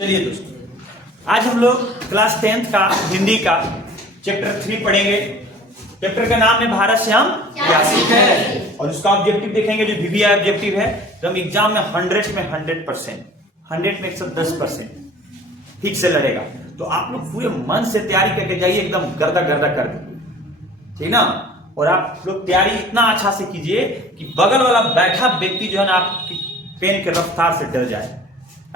चलिए दोस्तों, आज हम लोग क्लास 10th का हिंदी का चैप्टर 3 पढ़ेंगे। चैप्टर का नाम है भारत से हम क्या सीखे, और उसका ऑब्जेक्टिव देखेंगे जो VBI ऑब्जेक्टिव है। तो हम एग्जाम में 100 में 100%, 100 में 110% ठीक से लड़ेगा। तो आप लोग पूरे मन से तैयारी करके जाइए, एकदम गर्दा गर्दा कर दीजिए, ठीक ना। और आप लोग तैयारी इतना अच्छा से कीजिए कि बगल वाला बैठा व्यक्ति जो है ना आपकी पेन के रफ्तार से डर जाए।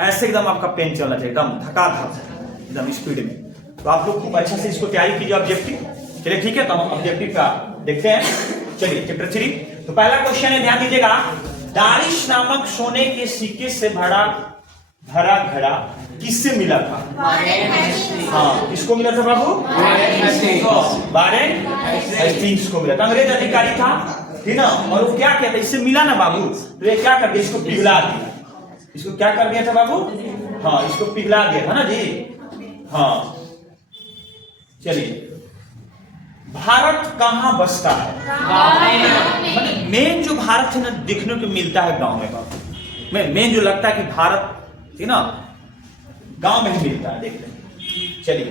ऐसे एकदम आपका पेन चलना चाहिए, एकदम धकाधक, एकदम स्पीड में। तो आप लोग खूब अच्छा से इसको तैयारी कीजिए ऑब्जेक्टिव। चलिए ठीक है, तो हम ऑब्जेक्टिव का देखते हैं। चलिए चैप्टर 3। तो पहला क्वेश्चन है, ध्यान दीजिएगा। दारिश नामक सोने के सिक्के से भरा घड़ा किससे मिला था? हाँ, किसको मिला था बाबू? वारेन हेस्टिंग्स को मिला था। अंग्रेज अधिकारी था, ठीक ना। और वो क्या कहता, इससे मिला ना बाबू, तो ये क्या कर दिया, इसको पिघला दिया। इसको क्या कर दिया था बाबू? हाँ, इसको पिघला दिया था ना जी। हाँ, चलिए, भारत कहाँ बसता है? मतलब मेन जो भारत है ना देखने को मिलता है गांव में बाबू। मेन जो लगता है कि भारत, ठीक ना, गांव में ही मिलता है, देखते हैं। चलिए,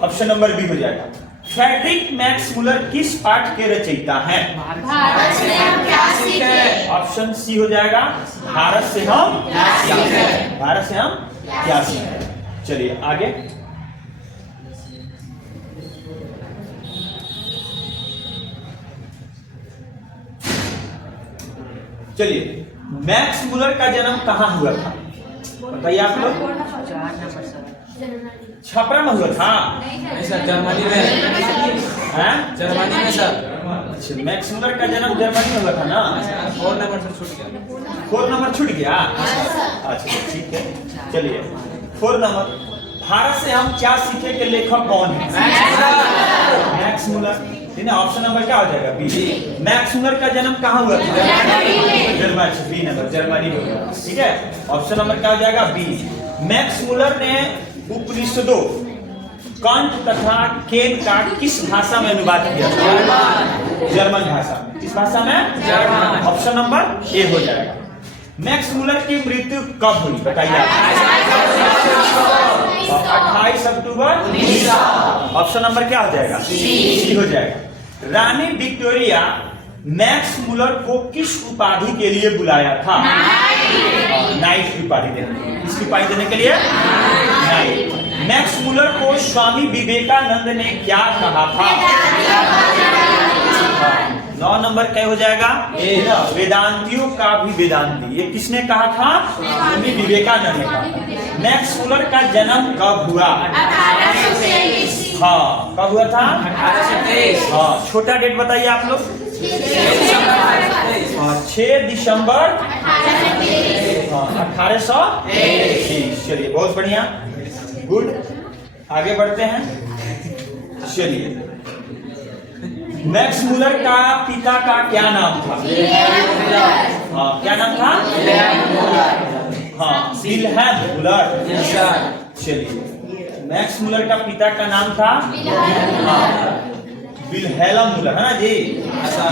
ऑप्शन नंबर बी हो जाएगा। फ्रेडरिक मैक्स मुलर किस पाठ के रचयिता हैं? भारत से हम क्या सीखे। ऑप्शन सी हो जाएगा, भारत से हम क्या सीखे। भारत से हम क्या सीखे। चलिए आगे। चलिए, मैक्स मुलर का जन्म कहाँ हुआ था बताइए आप लोग? छपरा में हुआ था? नहीं सर, जर्मनी में। जर्मनी में सर। अच्छा, मैक्स मुलर का जन्म जर्मनी में हुआ था ना। 4 नंबर से छूट गया। 4 नंबर छूट गया। अच्छा ठीक है, चलिए 4 नंबर। भारत से हम क्या सीखे के लेखक कौन है? मैक्स मुलर, ठीक है। ऑप्शन नंबर क्या हो जाएगा? बी। मैक्स मुलर का जन्म कहाँ हुआ था? जर्मनी। बी नंबर, जर्मनी में हुआ, ठीक है। ऑप्शन नंबर क्या हो जाएगा? बी। मैक्स मुलर ने उपनिषदों, कांट तथा केन का किस भाषा में अनुवाद किया था? जर्मन भाषा में। किस भाषा में? जर्मन। ऑप्शन नंबर ए हो जाएगा। मैक्स मुलर की मृत्यु कब हुई बताइए? 28 अक्टूबर 1900। ऑप्शन नंबर क्या हो जाएगा? सी हो जाएगा। रानी विक्टोरिया मैक्स मुलर को किस उपाधि के लिए बुलाया था? नाइट की उपाधि देने। किसकी उपाधि देने के लिए? नाइट। मैक्स मुलर को स्वामी विवेकानंद ने क्या कहा था? 9 नंबर क्या हो जाएगा? वेदांतियों का भी वेदांती। ये किसने कहा था? स्वामी विवेकानंद ने कहा था। मैक्स मुलर का जन्म कब हुआ? 1823। हाँ, कब हुआ था? 1823। हाँ, छोटा डेट बताइए आप लोग। 6 दिसंबर 1823। चलिए बहुत बढ़िया, गुड। आगे बढ़ते हैं। चलिए, मैक्स मुलर का पिता का क्या नाम था? हाँ, क्या नाम था? हाँ, विल्हेल्म मुलर। चलिए, मैक्स मुलर का पिता का नाम था विल्हेल्म मुलर, है ना जी।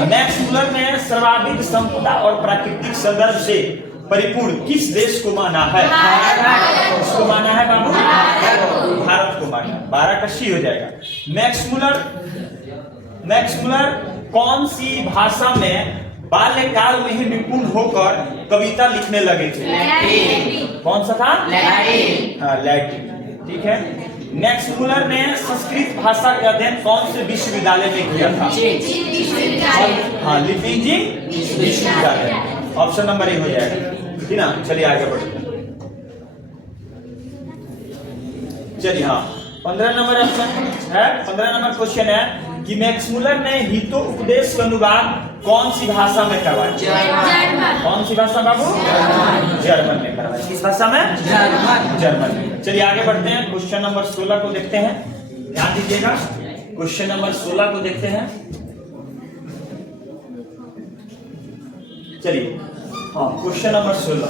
मैक्स मुलर ने सर्वाधिक संपदा और प्राकृतिक संदर्भ से परिपूर्ण किस देश को माना है? किसको माना है बाबू? भारत को माना। 12 का सी हो जाएगा। मैक्स मुलर कौन सी भाषा में बाल्यकाल में ही निपुण होकर कविता लिखने लगे थे? कौन सा था? लैटिन, ठीक है। मैक्स मुलर ने संस्कृत भाषा का अध्ययन कौन से विश्वविद्यालय में किया था? हाँ, लिपिंजिंग विश्वविद्यालय। ऑप्शन नंबर ए हो जाएगा, ठीक ना। चलिए आगे बढ़ते हैं। चलिए हाँ, 15 नंबर ऑप्शन है। 15 नंबर क्वेश्चन है कि मैक्स मुलर ने हितोपदेश का अनुवाद कौन सी भाषा में करवाया? कौन सी भाषा बाबू? जर्मन में करवाया। किस भाषा में? जर्मन में। चलिए आगे बढ़ते हैं। क्वेश्चन नंबर 16 को देखते हैं, ध्यान दीजिएगा। क्वेश्चन नंबर 16 को देखते हैं। चलिए हाँ, क्वेश्चन नंबर 16।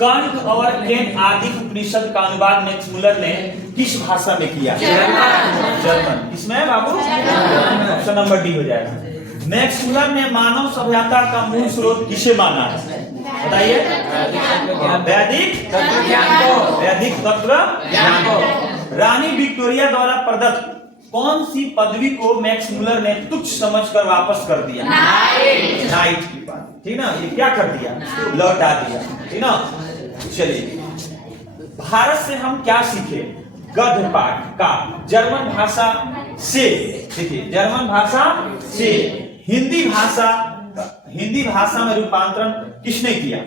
कांट और केन आदि उपनिषद का अनुवाद मैक्स मुलर ने किस भाषा में किया? जर्मन। इसमें है बाबू? ऑप्शन नंबर डी हो जाएगा। मैक्स मुलर ने मानव सभ्यता का मूल स्रोत किसे माना है? बताइए। वैदिक वैदिक तत्व ज्ञान को, वैदिक तत्व ज्ञान को। रानी विक्टोरिया द्वारा प्रदत्त कौन सी पदवी को मैक्स मुलर ने तुच्छ समझकर वापस कर दिया? नाइट की बात, ठीक ना, ये क्या कर दिया? लौटा दिया, ठीक ना। चलिए, भारत से हम क्या सीखे? गद्य पाठ का जर्मन भाषा से, देखिए जर्मन भाषा से हिंदी भाषा में रूपांतरण किसने किया?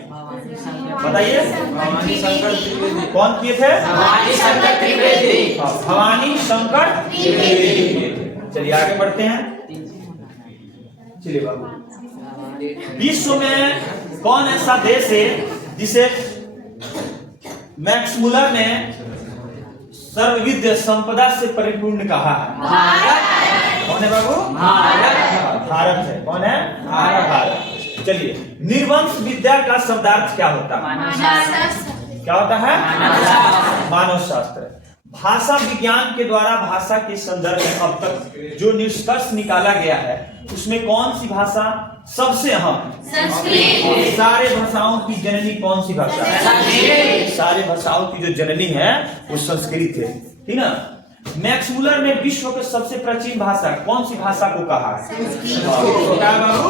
बताइए। भवानी शंकर त्रिवेदी। कौन किए थे? भवानी शंकर त्रिवेदी। भवानी शंकर त्रिवेदी किए थे। चलिए आगे बढ़ते हैं। चलिए बाबू, विश्व में कौन ऐसा देश है जिसे मैक्स मुलर ने सर्वविद्य संपदा से परिपूर्ण कहा है? कौन है बाबू? भारत है। कौन है? भारत। चलिए, निर्वंश विद्या का शब्दार्थ क्या होता है? क्या होता है? मानव शास्त्र। भाषा विज्ञान के द्वारा भाषा के संदर्भ में अब तक जो निष्कर्ष निकाला गया है उसमें कौन सी भाषा सबसे अहम? संस्कृत। सारे भाषाओं की जननी कौन सी भाषा है? सारे भाषाओं की जो जननी है वो संस्कृत है, ठीक ना। मैक्स मुलर ने विश्व के सबसे प्राचीन भाषा कौन सी भाषा को कहा है? क्या बाबू?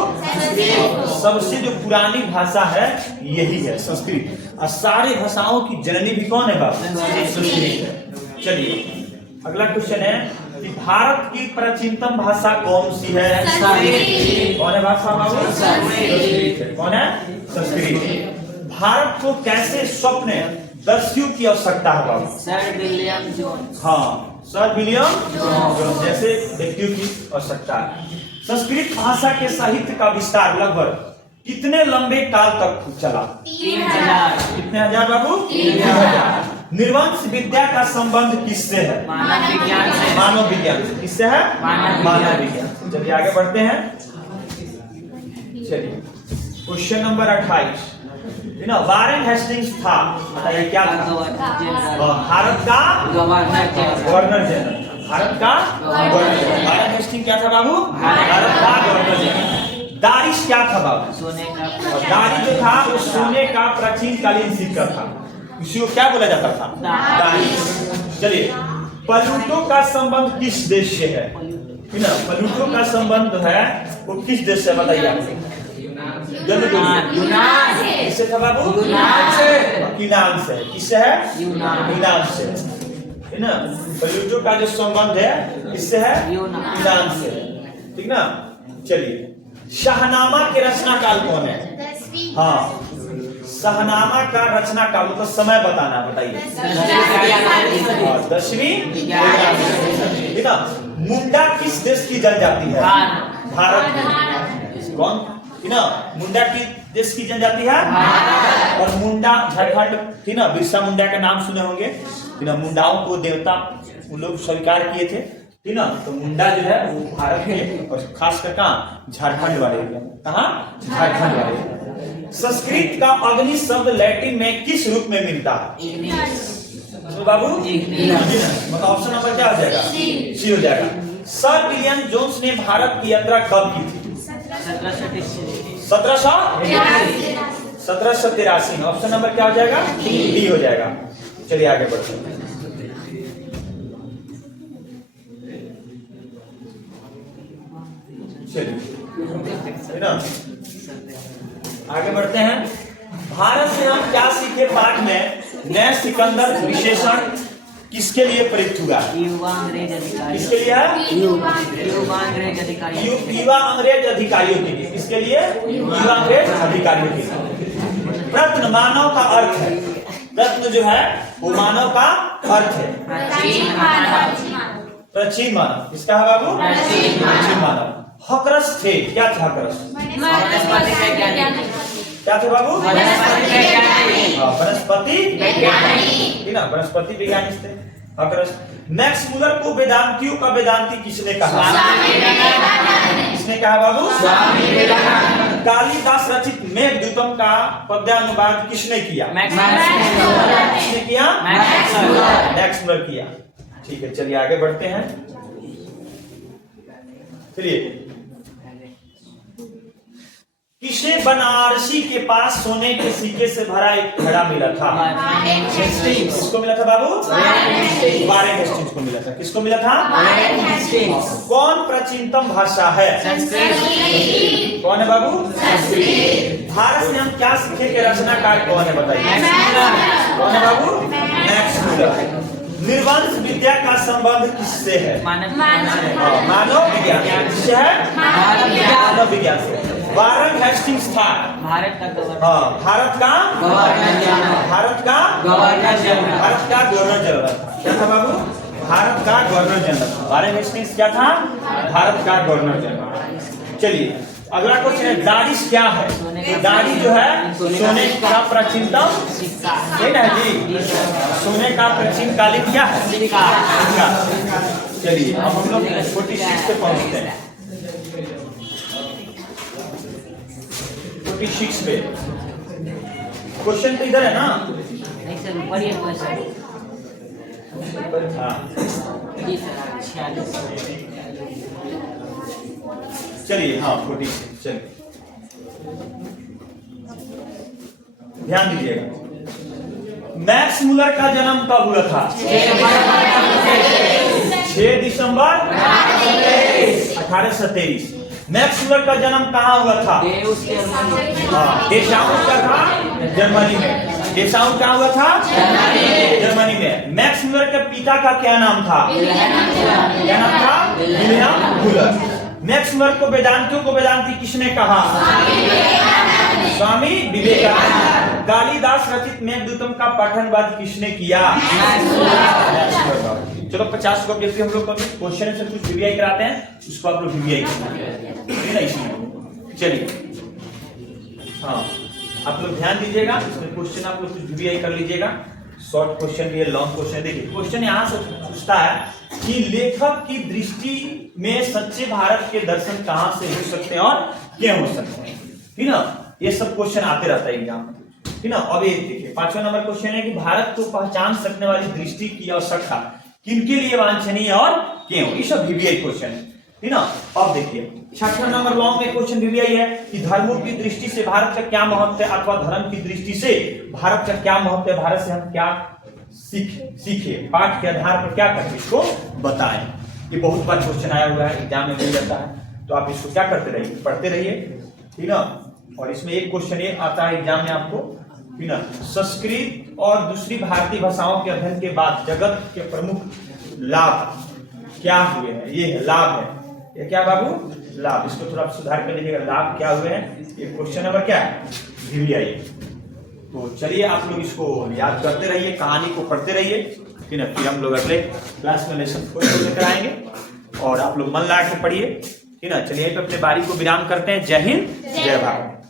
सबसे जो पुरानी भाषा है यही है संस्कृत, और सारे भाषाओं की जननी भी कौन है बाबू? संस्कृत है। चलिए अगला क्वेश्चन है कि भारत की प्राचीनतम भाषा कौन सी है? कौन है भाषा बाबू? संस्कृत है। कौन है? संस्कृत। भारत को कैसे स्वप्न दस्यु की आवश्यकता है बाबू? Sir William Jones. हाँ, सर विलियम जोन्स जैसे व्यक्तियों की आवश्यकता है। संस्कृत भाषा के साहित्य का विस्तार लगभग कितने लंबे काल तक चला? 3000। कितने हजार बाबू? 3000। निर्वंश विद्या का संबंध किससे है? मानव विज्ञान से। मानव विज्ञान से। किससे है? मानव विज्ञान से। चलिए आगे बढ़ते हैं। चलिए क्वेश्चन नंबर 28, वारेन हेस्टिंग्स था, बताइए क्या था? भारत का गवर्नर जनरल। भारत का गवर्नर जनरल। वारेन हेस्टिंग्स क्या था बाबू? भारत का गवर्नर जनरल। दारिश क्या था बाबू? सोने का। दारिश जो था वो सोने का प्राचीन कालीन सिक्का था, इसी को क्या बोला जाता था? दारिश। चलिए, प्लूटो का संबंध किस देश से है? प्लूटो का संबंध है वो किस देश से, बताइए आप? यूनान। किससे था बाबू? यूनान से। यूनान से। किससे है? यूनान से, है ना। प्लूटो का जो संबंध है किससे है? यूनान से, ठीक ना। चलिए, शाहनामा के रचनाकाल कौन है? हाँ, शाहनामा का रचना का मतलब समय बताना, बताइए। 10वीं। ठीक ना। मुंडा किस देश की जनजाति है? भारत। कौन? ना, मुंडा की देश की जनजाति है और मुंडा झारखंड, ठीक ना। बिरसा मुंडा का नाम सुने होंगे, ठीक ना। मुंडाओं को देवता वो लोग स्वीकार किए थे, ठीक ना। तो मुंडा जो है वो भारत के और खासकर कहाँ? झारखंड वाले एरिया में। कहाँ? झारखंड वाले एरिया। संस्कृत का अग्नि शब्द लैटिन में किस रूप में मिलता है? तो बाबू मतलब ऑप्शन नंबर क्या हो जाएगा? सी हो जाएगा। सर विलियम जोन्स ने भारत की यात्रा कब की थी? 1783 में। ऑप्शन नंबर क्या हो जाएगा? डी हो जाएगा। चलिए आगे बढ़ते हैं। चलिए ना, आगे बढ़ते हैं। भारत से हम क्या सीखे पाठ में नए सिकंदर विशेषण किसके लिए प्रयुक्त हुआ? युवा अंग्रेज अधिकारी। किसके लिए? युवा अंग्रेज अधिकारी। युवा अंग्रेज अधिकारियों के लिए। किसके लिए? युवा अंग्रेज अधिकारियों के लिए। प्रत्न मानव का अर्थ है, प्रत्न जो है वो मानव का अर्थ है। प्राचीन मानव। प्राचीन मानव। किसका है बाबू? प्राचीन मानव। हकरस थे, क्या था हकरस? क्या थे बाबू? वनस्पति वैज्ञानिक, ना, वनस्पति वैज्ञानिक थे हकरस। मैक्स मुलर को वेदांतियों का वेदांती किसने कहा? किसने कहा बाबू? कालिदास रचित मेघदूतम का पद्यानुवाद किसने किया? किसने किया? मैक्स मुलर किया। ठीक है, चलिए आगे बढ़ते हैं। चलिए, किसे बनारसी के पास सोने के सिक्के से भरा एक घड़ा मिला था? किसको मिला था बाबू? वारेन हेस्टिंग्स को मिला था। किसको मिला था? कौन प्राचीनतम भाषा है? कौन है बाबू? भारत में हम क्या सीखे के रचनाकार कौन है बताइए? कौन है बाबू? Max Muller. निर्वंश विद्या का संबंध किससे है? मानव विज्ञान। किससे है? मानव विज्ञान से। वारेन हेस्टिंग्स था भारत का गवर्नर। भारत का गवर्नर जनरल था। क्या था बाबू? भारत का गवर्नर जनरल। वारेन हेस्टिंग्स क्या था? भारत का गवर्नर जनरल। चलिए अगला क्वेश्चन है, दाढ़ी क्या है? दाढ़ी जो है सोने का प्राचीनतम है ना जी, सोने का प्राचीन कालीन क्या है? सिक्का। चलिए अब हम लोग 46 पे पहुंचते हैं। 46 पे क्वेश्चन तो इधर है ना? चलिए हाँ 46। चलिए ध्यान दीजिएगा। मैक्स मूलर का जन्म कब हुआ था? 6 दिसंबर 1823। मैक्स मूलर का जन्म कहाँ हुआ था? डेसाउ का था जर्मनी में। डेसाउ क्या हुआ था? जर्मनी में। मैक्स मूलर के पिता का क्या नाम था? क्या नाम था? William Müller. मैक्स मूलर को वेदांती किसने कहा? स्वामी विवेकानंद। कालिदास रचित मेघदूतम का पठन बाद किसने किया? चलो 50 को हम लोग क्वेश्चन से कुछ वीवीआई कराते हैं, उसको आप लोग वीवीआई करना इसमें। चलिए हाँ आप लोग ध्यान दीजिएगा, इसमें क्वेश्चन आप लोग कुछ वीवीआई कर लीजिएगा। शॉर्ट क्वेश्चन भी है, लॉन्ग क्वेश्चन। देखिए क्वेश्चन यहाँ से पूछता है कि लेखक की दृष्टि में सच्चे भारत के दर्शन कहाँ से हो सकते हैं और क्यों हो सकते हैं, ठीक ना? ये सब क्वेश्चन आते रहता है एग्जाम में, ठीक ना? अब ये देखिए 5वां नंबर क्वेश्चन है कि भारत को पहचान सकने वाली दृष्टि की आवश्यकता किनके लिए वांछनीय और क्यों? ये सब वीवीआई क्वेश्चन है, ठीक ना? अब देखिए 6वां नंबर लॉन्ग में क्वेश्चन वीवीआई है कि धर्मों की दृष्टि से भारत का क्या महत्व है, अथवा धर्म की दृष्टि से भारत का क्या महत्व है, भारत से हम क्या सीखे, पाठ के आधार पर क्या करके इसको बताएं। ये बहुत बार क्वेश्चन आया हुआ है, एग्जाम में मिल जाता है, तो आप इसको क्या करते रहिए, पढ़ते रहिए, ठीक ना? और इसमें एक क्वेश्चन ये आता है एग्जाम में आपको, ठीक ना? संस्कृत और दूसरी भारतीय भाषाओं के अध्ययन के बाद जगत के प्रमुख लाभ क्या हुए हैं? ये है लाभ है, ये क्या बाबू? लाभ। इसको थोड़ा सुधार कर लीजिएगा, लाभ क्या हुए हैं? ये क्वेश्चन नंबर क्या है? वीवीआई। तो चलिए आप लोग इसको याद करते रहिए, कहानी को पढ़ते रहिए, ठीक है? फिर हम लोग अगले क्लास में लेसन लेकर आएंगे और आप लोग मन लगा के पढ़िए, ठीक है? चलिए अपने बारी को विराम करते हैं। जय हिंद, जय भारत।